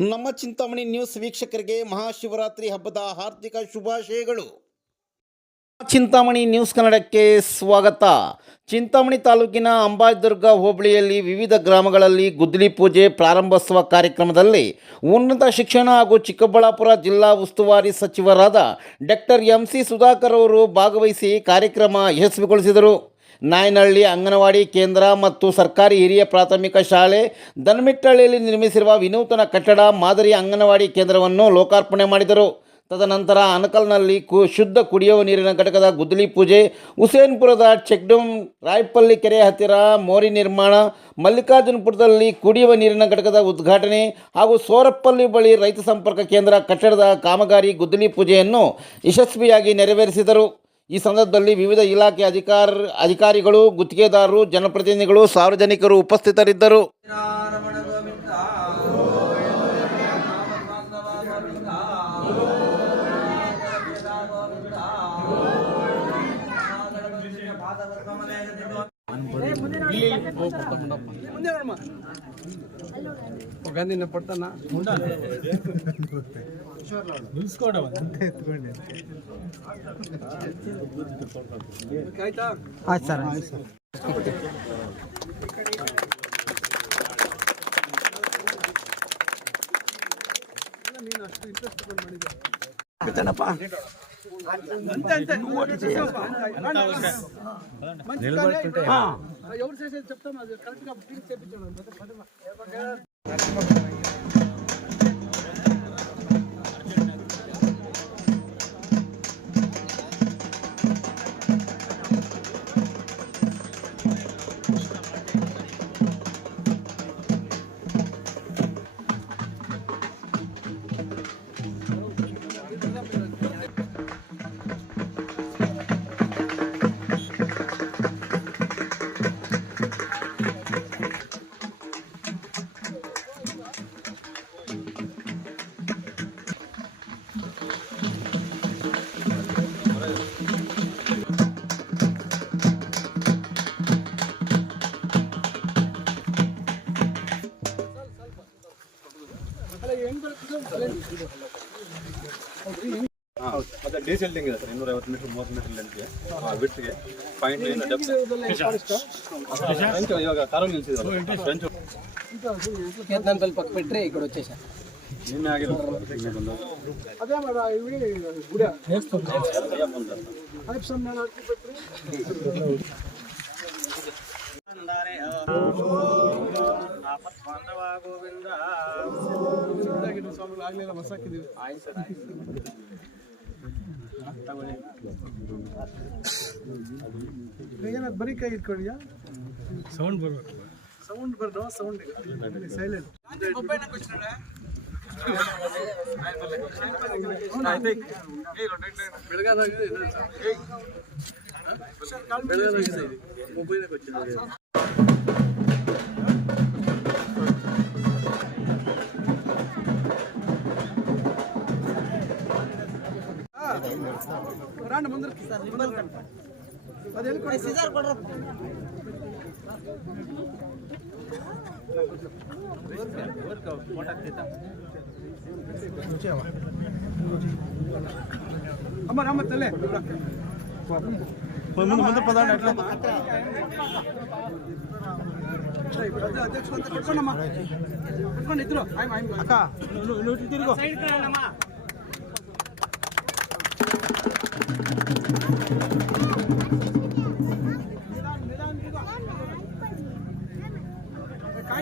ನಮ್ಮ ಚಿಂತಾಮಣಿ ನ್ಯೂಸ್ ವೀಕ್ಷಕರಿಗೆ ಮಹಾಶಿವರಾತ್ರಿ ಹಬ್ಬದ ಹಾರ್ದಿಕ ಶುಭಾಶಯಗಳು. ಚಿಂತಾಮಣಿ ನ್ಯೂಸ್ ಕನ್ನಡಕ್ಕೆ ಸ್ವಾಗತ. ಚಿಂತಾಮಣಿ ತಾಲೂಕಿನ ಅಂಬಾದುರ್ಗ ಹೋಬಳಿಯಲ್ಲಿ ವಿವಿಧ ಗ್ರಾಮಗಳಲ್ಲಿ ಗುದ್ದಲಿ ಪೂಜೆ ಪ್ರಾರಂಭೋತ್ಸವ ಕಾರ್ಯಕ್ರಮದಲ್ಲಿ ಉನ್ನತ ಶಿಕ್ಷಣ ಹಾಗೂ ಚಿಕ್ಕಬಳ್ಳಾಪುರ ಜಿಲ್ಲಾ ಉಸ್ತುವಾರಿ ಸಚಿವರಾದ ಡಾಕ್ಟರ್ ಎಂ ಸಿ ಸುಧಾಕರ್ ಅವರು ಭಾಗವಹಿಸಿ ಕಾರ್ಯಕ್ರಮ ಯಶಸ್ವಿಗೊಳಿಸಿದರು. ನಾಯನಹಳ್ಳಿ ಅಂಗನವಾಡಿ ಕೇಂದ್ರ ಮತ್ತು ಸರ್ಕಾರಿ ಹಿರಿಯ ಪ್ರಾಥಮಿಕ ಶಾಲೆ ದನಮಿಟ್ಟಹಳ್ಳಿಯಲ್ಲಿ ನಿರ್ಮಿಸಿರುವ ವಿನೂತನ ಕಟ್ಟಡ ಮಾದರಿ ಅಂಗನವಾಡಿ ಕೇಂದ್ರವನ್ನು ಲೋಕಾರ್ಪಣೆ ಮಾಡಿದರು. ತದನಂತರ ಅನಕಲ್ನಲ್ಲಿ ಕು, ಶುದ್ಧ ಕುಡಿಯುವ ನೀರಿನ ಘಟಕದ ಗುದ್ದಲಿ ಪೂಜೆ, ಹುಸೇನ್ಪುರದ ಚೆಕ್ಡೌನ್ ರಾಯಪಲ್ಲಿ ಕೆರೆ ಹತ್ತಿರ ಮೋರಿ ನಿರ್ಮಾಣ, ಮಲ್ಲಿಕಾರ್ಜುನಪುರದಲ್ಲಿ ಕುಡಿಯುವ ನೀರಿನ ಘಟಕದ ಉದ್ಘಾಟನೆ ಹಾಗೂ ಸೋರಪ್ಪಲ್ಲಿ ಬಳಿ ರೈತ ಸಂಪರ್ಕ ಕೇಂದ್ರ ಕಟ್ಟಡದ ಕಾಮಗಾರಿ ಗುದ್ದಲಿ ಪೂಜೆಯನ್ನು ಯಶಸ್ವಿಯಾಗಿ ನೆರವೇರಿಸಿದರು. ಈ ಸಂದರ್ಭದಲ್ಲಿ ವಿವಿಧ ಇಲಾಖೆ ಅಧಿಕಾರ ಅಧಿಕಾರಿಗಳು ಗುತ್ತಿಗೆದಾರರು ಜನಪ್ರತಿನಿಧಿಗಳು ಸಾರ್ವಜನಿಕರು ಉಪಸ್ಥಿತರಿದ್ದರು ಗೋವಿಂದ ಗೋವಿಂದ ಗೋವಿಂದ ಗಾಂಧಿನ ಪಟ್ಟಣ ಆಯ್ತಾ ಆಯ್ತು ಸರ್ ನೀನು ಅಷ್ಟು ಇಂಟ್ರೆಸ್ಟ್ ತಗೊಂಡು ಮಾಡಿದ್ದೆ ఎవరు చేసేది చెప్తాను అది కరెక్ట్గా టీచ్ Próxima. ಮತ್ತೆ ಡೀಸೆಲ್ಟಿಂಗ್ ಇದೆ ಸರ್ ಇನ್ನೂರ ಐವತ್ತು ಮೀಟರ್ ಮೂವತ್ತು ಮೀಟರ್ ಲೆಂತ್ಗೆ ಬಿಟ್ಗೆ ಪಾಯಿಂಟ್ ಇಂದ ಡೆಪ್ತ್ ಫ್ರೆಂಚ್ ಇವಾಗ ಕಾರಲ್ಲಿ ನಿಲ್ಸಿದ್ರು ಫ್ರೆಂಚ್ కేతనంపల్లి పక్క పెట్టి ఇక్కడ వచ్చేసా ಅದೇ ಮಾಡ ಇవి ಗುಡಿ ಐದು ಸಮ್ಮಾನ ಸ್ವಾಮಿಗಳು ಆಗ್ಲಿಲ್ಲ ಮಸ್ ಹಾಕಿದೀವಿ ಏನಾದ್ರು ಬರೀ ಕೈ ಇಟ್ಕೊಂಡಿಯಾ ಸೌಂಡ್ ಬರ್ಬೇಕು ಸೌಂಡ್ ಬರ್ದು ಸೌಂಡ್ ಸೈಲೆಂಟ್ రాండి ముందరికి అది వెళ్ళిపోయి అమ్మ రమ్మ తల్లే ముందు ముందు పదండి అట్లా అధ్యక్షుడు పెట్టుకోండమ్మా పెట్టుకోండి ఇద్దరు అక్క నువ్వు నువ్వు తిరుగు కాయిన్ దీంట్లోకి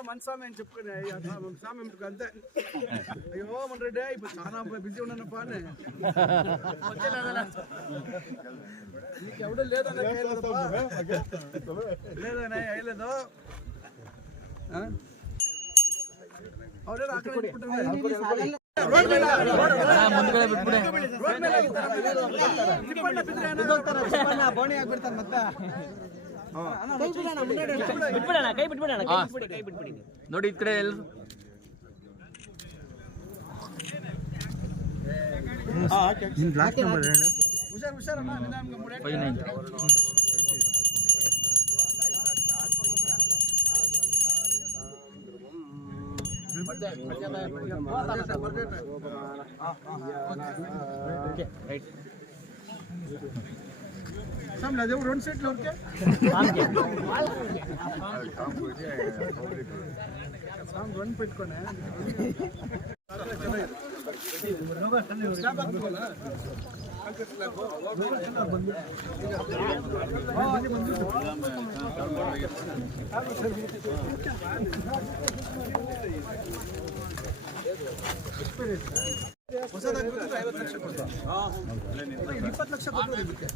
ಅಂತ ಮನ್ಸಾಮಿ అని చెప్పుకునే స్వామి అంతే అయ్యో మన రెడ్డి ఇప్పుడు చాలా బిజీ ఉన్నానప్పా అని నీకు ఎవడు లేదన్నా లేదన్నా వేయలేదు ಅವ್ರೇನು ಆ ಕಡೆ ಇಟ್ಬಿಟ್ರೆ ರೋಡ್ ಮೇಲೆ ರೋಡ್ ಮೇಲೆ ಆಗಿದ್ದಾರೆ. ತಿಪ್ಪಣ್ಣ ಬಿದ್ರೆ ಏನಾದ್ರು ಬೋಣಿ ಆಗ್ಬಿಡ್ತಾನೆ ಮತ್ತೆ ಬಿಟ್ಬಿಡೋಣ ಕೈ ಬಿಟ್ಬಿಡೋಣ ಕೈ ಬಿಟ್ಬಿಡಿ ಕೈ ಬಿಟ್ಬಿಡಿ ನೋಡಿ ಈ ಕಡೆ ಎಲ್ಲ ಹುಷಾರ್ ಹುಷಾರಣ್ಣ ನಿಧಾನ समझ वो रोड सेट लोग क्या साम रन पिट को ना ಹೊಸದಾಗಿ ಐವತ್ತು ಲಕ್ಷ ಕೊಡ್ತಾರೆ ಇಪ್ಪತ್ತು ಲಕ್ಷ ಕೊಡ್ತಾರೆ ಇದಕ್ಕೆ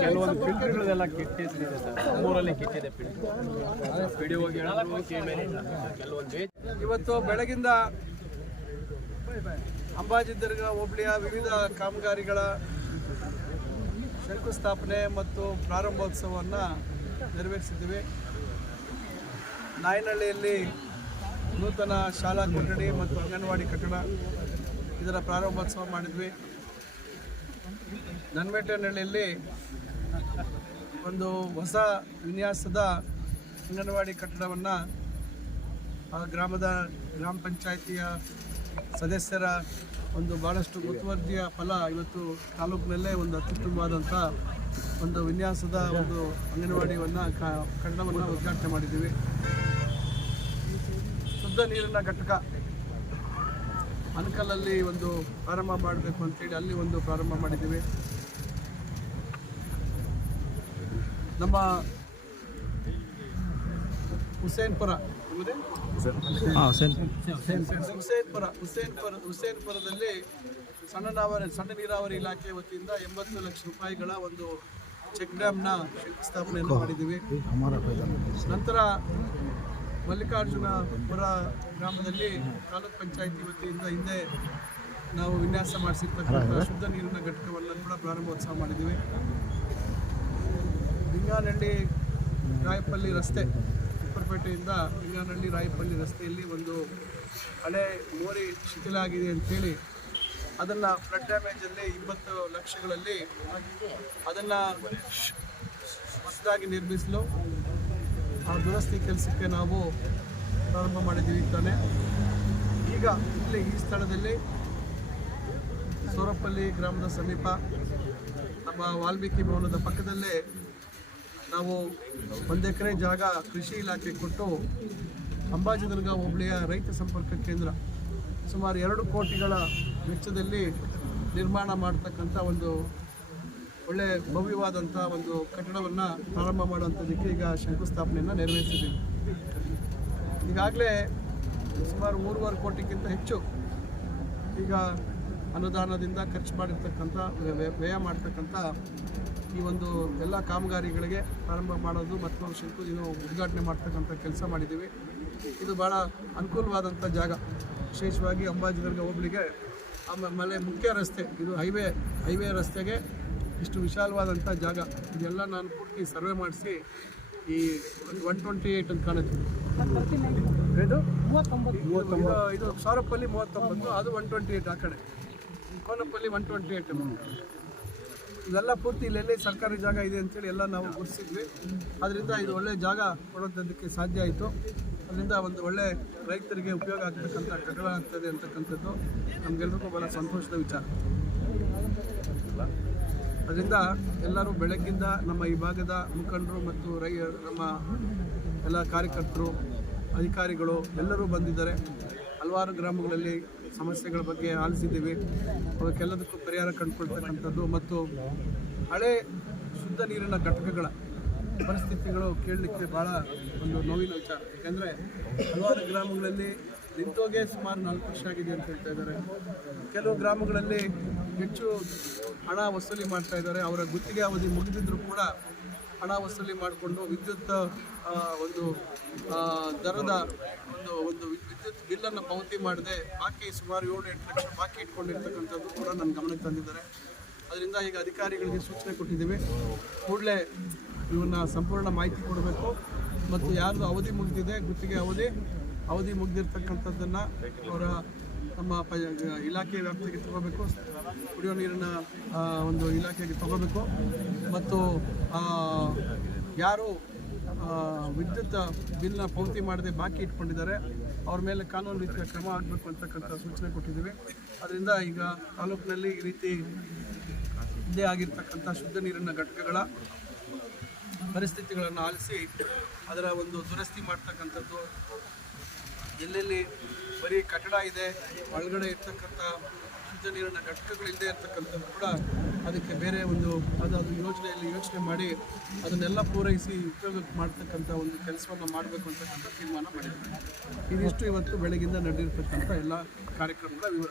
ಕೆಲವೊಂದು ಫಿಲ್ಟರ್ಗಳೆಲ್ಲ ಕೆಟ್ಟಿದೆ ಮೂರಲ್ಲಿ ಕೆಟ್ಟಿದೆ ಕೆಲವೊಂದು ಇವತ್ತು ಬೆಳಗಿಂದ ಅಂಬಾಜಿ ದರ್ಗಾ ಹೋಬಳಿಯ ವಿವಿಧ ಕಾಮಗಾರಿಗಳ ಶಂಕುಸ್ಥಾಪನೆ ಮತ್ತು ಪ್ರಾರಂಭೋತ್ಸವವನ್ನು ನೆರವೇರಿಸಿದ್ದೀವಿ. ನಾಯನಹಳ್ಳಿಯಲ್ಲಿ ನೂತನ ಶಾಲಾ ಕೊಠಡಿ ಮತ್ತು ಅಂಗನವಾಡಿ ಕಟ್ಟಡ ಇದರ ಪ್ರಾರಂಭೋತ್ಸವ ಮಾಡಿದ್ವಿ. ನನ್ಮೇಟನಹಳ್ಳಿಯಲ್ಲಿ ಒಂದು ಹೊಸ ವಿನ್ಯಾಸದ ಅಂಗನವಾಡಿ ಕಟ್ಟಡವನ್ನು ಆ ಗ್ರಾಮದ ಗ್ರಾಮ ಪಂಚಾಯಿತಿಯ ಸದಸ್ಯರ ಒಂದು ಭಾಳಷ್ಟು ಮುತುವರ್ಜಿಯ ಫಲ ಇವತ್ತು ತಾಲೂಕಿನಲ್ಲೇ ಒಂದು ಅತ್ಯುತ್ತಮವಾದಂಥ ಒಂದು ವಿನ್ಯಾಸದ ಒಂದು ಅಂಗನವಾಡಿಯನ್ನು ಕನ್ನಡವನ್ನು ಉದ್ಘಾಟನೆ ಮಾಡಿದ್ದೀವಿ. ಶುದ್ಧ ನೀರಿನ ಘಟಕ. ಅನಕಲಲ್ಲಿ ಒಂದು ಪ್ರಾರಂಭ ಮಾಡಬೇಕು ಅಂತೇಳಿ ಅಲ್ಲಿ ಒಂದು ಪ್ರಾರಂಭ ಮಾಡಿದ್ದೀವಿ. ನಮ್ಮ ಹುಸೇನ್ಪುರ? ಹುಸೇನ್ಪುರ. ಹುಸೇನ್ಪುರ. ಹುಸೇನ್ಪುರದಲ್ಲಿ ಸಣ್ಣ ನಾವರಿ ಸಣ್ಣ ನೀರಾವರಿ ಇಲಾಖೆ ವತಿಯಿಂದ ಎಂಬತ್ತು ಲಕ್ಷ ರೂಪಾಯಿಗಳ ಒಂದು ಚೆಕ್ ಡ್ಯಾಮ್ನ ಶಂಕುಸ್ಥಾಪನೆಯನ್ನು ಮಾಡಿದ್ದೀವಿ. ನಂತರ ಮಲ್ಲಿಕಾರ್ಜುನಪುರ ಗ್ರಾಮದಲ್ಲಿ ತಾಲೂಕ್ ಪಂಚಾಯಿತಿ ವತಿಯಿಂದ ಹಿಂದೆ ನಾವು ವಿನ್ಯಾಸ ಮಾಡಿಸಿರ್ತಕ್ಕಂಥ ಶುದ್ಧ ನೀರಿನ ಘಟಕವನ್ನು ಕೂಡ ಪ್ರಾರಂಭೋತ್ಸವ ಮಾಡಿದ್ದೀವಿ. ಲಿಂಗಾನಹಳ್ಳಿ ರಾಯಪಲ್ಲಿ ರಸ್ತೆ ಉಪ್ಪರಪೇಟೆಯಿಂದ ಲಿಂಗಾನಹಳ್ಳಿ ರಾಯಪಲ್ಲಿ ರಸ್ತೆಯಲ್ಲಿ ಒಂದು ಹಳೆ ಮೋರಿ ಶಿಥಿಲ ಆಗಿದೆ ಅಂಥೇಳಿ ಅದನ್ನು ಫ್ಲಡ್ ಡ್ಯಾಮೇಜಲ್ಲಿ ಇಪ್ಪತ್ತು ಲಕ್ಷಗಳಲ್ಲಿ ಅದನ್ನು ಹೊಸದಾಗಿ ನಿರ್ಮಿಸಲು. ಆ ದುರಸ್ತಿ ಕೆಲಸಕ್ಕೆ ನಾವು ಪ್ರಾರಂಭ ಮಾಡಿದ್ದೀವಿ ತಾನೆ. ಈಗ ಇಲ್ಲಿ ಈ ಸ್ಥಳದಲ್ಲಿ ಸೋರಪ್ಪಲ್ಲಿ ಗ್ರಾಮದ ಸಮೀಪ ನಮ್ಮ ವಾಲ್ಮೀಕಿ ಭವನದ ಪಕ್ಕದಲ್ಲೇ ನಾವು ಒಂದು ಜಾಗ ಕೃಷಿ ಇಲಾಖೆ ಕೊಟ್ಟು ಅಂಬಾಜಿದುರ್ಗ ಹೋಬಳಿಯ ರೈತ ಸಂಪರ್ಕ ಕೇಂದ್ರ ಸುಮಾರು ಎರಡು ಕೋಟಿಗಳ ವೆಚ್ಚದಲ್ಲಿ ನಿರ್ಮಾಣ ಮಾಡ್ತಕ್ಕಂಥ ಒಂದು ಒಳ್ಳೆ ಭವ್ಯವಾದಂಥ ಒಂದು ಕಟ್ಟಡವನ್ನು ಪ್ರಾರಂಭ ಮಾಡುವಂಥದ್ದಕ್ಕೆ ಈಗ ಶಂಕುಸ್ಥಾಪನೆಯನ್ನು ನೆರವೇರಿಸಿದ್ದೀವಿ. ಈಗಾಗಲೇ ಸುಮಾರು ಮೂರುವರೆ ಕೋಟಿಗಿಂತ ಹೆಚ್ಚು ಈಗ ಅನುದಾನದಿಂದ ಖರ್ಚು ಮಾಡಿರ್ತಕ್ಕಂಥ, ವ್ಯ- ವ್ಯ- ವ್ಯಯ ಮಾಡ್ತಕ್ಕಂಥ ಈ ಒಂದು ಎಲ್ಲ ಕಾಮಗಾರಿಗಳಿಗೆ ಪ್ರಾರಂಭ ಮಾಡೋದು ಮತ್ತು ಶಂಕು ಇದು ಉದ್ಘಾಟನೆ ಮಾಡ್ತಕ್ಕಂಥ ಕೆಲಸ ಮಾಡಿದ್ದೀವಿ. ಇದು ಭಾಳ ಅನುಕೂಲವಾದಂಥ ಜಾಗ. ವಿಶೇಷವಾಗಿ ಅಂಬಾಜಿದುರ್ಗ ಹೋಬಳಿಗೆ ಆಮೇಲೆ ಮುಖ್ಯ ರಸ್ತೆ. ಇದು ಹೈವೇ ಹೈವೇ ರಸ್ತೆಗೆ ಇಷ್ಟು ವಿಶಾಲವಾದಂಥ ಜಾಗ. ಇದೆಲ್ಲ ನಾನು ಪೂರ್ತಿ ಸರ್ವೆ ಮಾಡಿಸಿ ಈ ಒನ್ ಟ್ವೆಂಟಿ ಏಯ್ಟ್ ಅಂತ ಕಾಣುತ್ತೆ. ಇದು ಇದು ಇದು ಸಾರಪ್ಪಲ್ಲಿ ಮೂವತ್ತೊಂಬತ್ತು ಅದು ಒನ್ ಟ್ವೆಂಟಿ ಏಯ್ಟ್ ಆ ಕಡೆ. ಕೋನಪ್ಪಲ್ಲಿ ಒನ್ ಟ್ವೆಂಟಿ ಏಯ್ಟ್ ಇದೆಲ್ಲ ಪೂರ್ತಿ ಇಲ್ಲೆಲ್ಲಿ ಸರ್ಕಾರಿ ಜಾಗ ಇದೆ ಅಂತೇಳಿ ಎಲ್ಲ ನಾವು ಗುರುತಿಸಿದ್ವಿ. ಅದರಿಂದ ಇದು ಒಳ್ಳೆ ಜಾಗ ಕೊಡೋದಕ್ಕೆ ಸಾಧ್ಯ ಆಯಿತು. ಅದರಿಂದ ಒಂದು ಒಳ್ಳೆ ರೈತರಿಗೆ ಉಪಯೋಗ ಆಗ್ತಕ್ಕಂಥ ಕಟ್ಟಡ ಆಗ್ತದೆ ಅಂತಕ್ಕಂಥದ್ದು ನಮಗೆಲ್ರಿಗೂ ಭಾಳ ಸಂತೋಷದ ವಿಚಾರ. ಅದರಿಂದ ಎಲ್ಲರೂ ಬೆಳಗ್ಗಿಂದ ನಮ್ಮ ಈ ಭಾಗದ ಮುಖಂಡರು ಮತ್ತು ರೈ, ನಮ್ಮ ಎಲ್ಲ ಕಾರ್ಯಕರ್ತರು, ಅಧಿಕಾರಿಗಳು ಎಲ್ಲರೂ ಬಂದಿದ್ದಾರೆ. ಹಲವಾರು ಗ್ರಾಮಗಳಲ್ಲಿ ಸಮಸ್ಯೆಗಳ ಬಗ್ಗೆ ಆಲಿಸಿದ್ದೀವಿ. ಅವಕ್ಕೆಲ್ಲದಕ್ಕೂ ಪರಿಹಾರ ಕಂಡುಕೊಳ್ತಕ್ಕಂಥದ್ದು ಮತ್ತು ಹಳೆ ಶುದ್ಧ ನೀರಿನ ಘಟಕಗಳ ಪರಿಸ್ಥಿತಿಗಳು ಕೇಳಲಿಕ್ಕೆ ಭಾಳ ಒಂದು ನೋವಿನ ವಿಚಾರ. ಯಾಕೆಂದರೆ ಹಲವಾರು ಗ್ರಾಮಗಳಲ್ಲಿ ನಿಂತೋಗೆ ಸುಮಾರು ನಾಲ್ಕು ವರ್ಷ ಆಗಿದೆ ಅಂತ ಹೇಳ್ತಾ ಇದ್ದಾರೆ. ಕೆಲವು ಗ್ರಾಮಗಳಲ್ಲಿ ಹೆಚ್ಚು ಹಣ ವಸೂಲಿ ಮಾಡ್ತಾ ಇದ್ದಾರೆ. ಅವರ ಗುತ್ತಿಗೆ ಅವಧಿ ಮುಗಿದಿದ್ರು ಕೂಡ ಹಣ ವಸೂಲಿ ಮಾಡಿಕೊಂಡು ವಿದ್ಯುತ್ ಒಂದು ದರದ ಒಂದು ಒಂದು ವಿದ್ಯುತ್ ಬಿಲ್ಲನ್ನು ಪಾವತಿ ಮಾಡದೆ ಬಾಕಿ ಸುಮಾರು ಏಳು ಎಂಟು ಲಕ್ಷ ಬಾಕಿ ಇಟ್ಕೊಂಡಿರ್ತಕ್ಕಂಥದ್ದು ಕೂಡ ನನ್ನ ಗಮನಕ್ಕೆ ತಂದಿದ್ದಾರೆ. ಅದರಿಂದ ಈಗ ಅಧಿಕಾರಿಗಳಿಗೆ ಸೂಚನೆ ಕೊಟ್ಟಿದ್ದೀವಿ. ಕೂಡಲೇ ಇವನ್ನ ಸಂಪೂರ್ಣ ಮಾಹಿತಿ ಕೊಡಬೇಕು. ಮತ್ತು ಯಾರ್ದು ಅವಧಿ ಮುಗಿದಿದೆ, ಗುತ್ತಿಗೆ ಅವಧಿ ಅವಧಿ ಮುಗಿದಿರ್ತಕ್ಕಂಥದ್ದನ್ನು ಅವರ ನಮ್ಮ ಇಲಾಖೆ ವ್ಯಾಪ್ತಿಗೆ ತಗೋಬೇಕು. ಕುಡಿಯೋ ನೀರಿನ ಒಂದು ಇಲಾಖೆಗೆ ತಗೋಬೇಕು. ಮತ್ತು ಯಾರು ವಿದ್ಯುತ್ ಬಿಲ್ನ ಪಾವತಿ ಮಾಡದೆ ಬಾಕಿ ಇಟ್ಕೊಂಡಿದ್ದಾರೆ, ಅವ್ರ ಮೇಲೆ ಕಾನೂನು ರೀತಿಯ ಕ್ರಮ ಆಗಬೇಕು ಅಂತಕ್ಕಂಥ ಸೂಚನೆ ಕೊಟ್ಟಿದ್ದೀವಿ. ಅದರಿಂದ ಈಗ ತಾಲೂಕಿನಲ್ಲಿ ಈ ರೀತಿ ಇದೇ ಆಗಿರ್ತಕ್ಕಂಥ ಶುದ್ಧ ನೀರಿನ ಘಟಕಗಳ ಪರಿಸ್ಥಿತಿಗಳನ್ನು ಆಲಿಸಿ, ಅದರ ಒಂದು ದುರಸ್ತಿ ಮಾಡ್ತಕ್ಕಂಥದ್ದು ಎಲ್ಲೆಲ್ಲಿ ಬರೀ ಕಟ್ಟಡ ಇದೆ, ಒಳಗಡೆ ಇರ್ತಕ್ಕಂಥ ಶುದ್ಧ ನೀರಿನ ಘಟಕಗಳಿಲ್ಲದೆ ಇರ್ತಕ್ಕಂಥದ್ದು ಕೂಡ ಅದಕ್ಕೆ ಬೇರೆ ಒಂದು ಅದಾದ ಯೋಜನೆಯಲ್ಲಿ ಯೋಚನೆ ಮಾಡಿ ಅದನ್ನೆಲ್ಲ ಪೂರೈಸಿ ಉಪಯೋಗಕ್ಕೆ ಮಾಡ್ತಕ್ಕಂಥ ಒಂದು ಕೆಲಸವನ್ನು ಮಾಡಬೇಕು ಅಂತಕ್ಕಂಥ ತೀರ್ಮಾನ ಮಾಡಿದ್ದೀವಿ ಇದಿಷ್ಟು ಇವತ್ತು ಬೆಳಗಿಂದ ನಡೆದಿರ್ತಕ್ಕಂಥ ಎಲ್ಲ ಕಾರ್ಯಕ್ರಮಗಳ ವಿವರ.